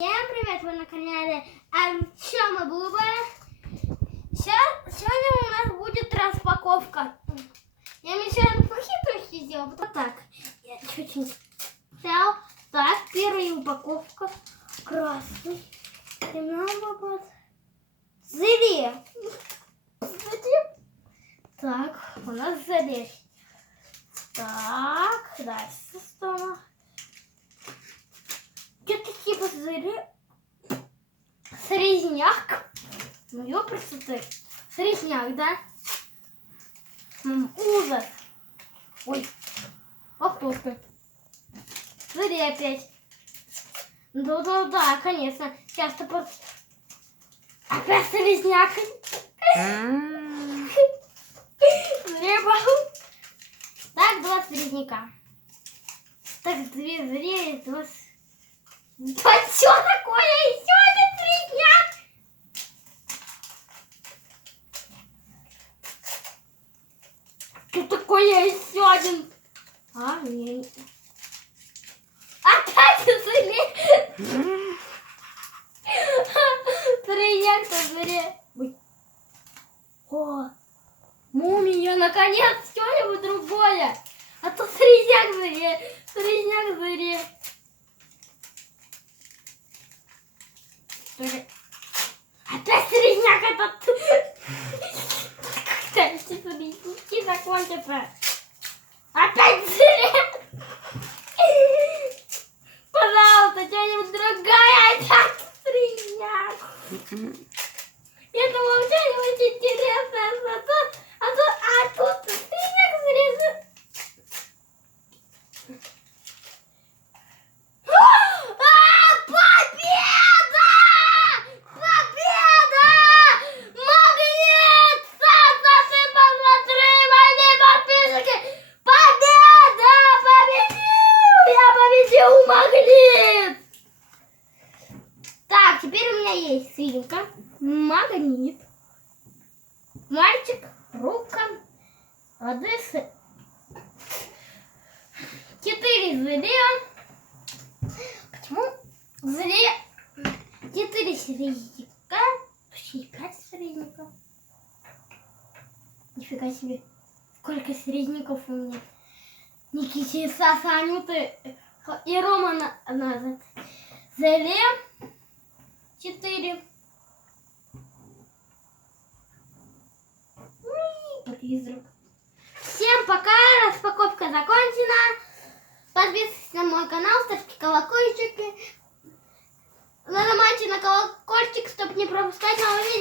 Всем привет, вы на канале Артема Буба. Сегодня у нас будет распаковка. Я мечтаю по хитрости сделать. Вот так. Я чуть-чуть взял. Так, первая упаковка. Красный. Зеле. Так, у нас зеле. Так, дальше что? Что-то типа срезняк. Ну, ёпрст ты. Срезняк, да? Ужас. Ой. Охотка. Смотри опять. Да, конечно. Сейчас-то опять срезняк. Так, два срезняка. Так, две зрели, два... Да что такое? Еще один срезняк! Что такое еще один? Нет. Опять зрели! Срезняк-то зрели. О, мумия, наконец, что-нибудь другое. А то срезняк зрели. Срезняк зрели. Опять срезняк этот! Когда эти срезняки закончатся? Опять срезняк! Пожалуйста, что-нибудь другое! Опять срезняк! Я думала, что-нибудь интересное, а тут срезняк срезал. Магнит! Так, теперь у меня есть свинка, магнит, мальчик, рука, Одесса, 4 зря. Почему зря? 4 средника, почти 5 средников. Нифига себе, сколько средников у меня. Никите, Саса, Анюты и Рома назад. Зеле 4. Призрак. Всем пока, распаковка закончена. Подписывайтесь на мой канал, ставьте колокольчики. Нажимайте на колокольчик, чтобы не пропускать новые видео.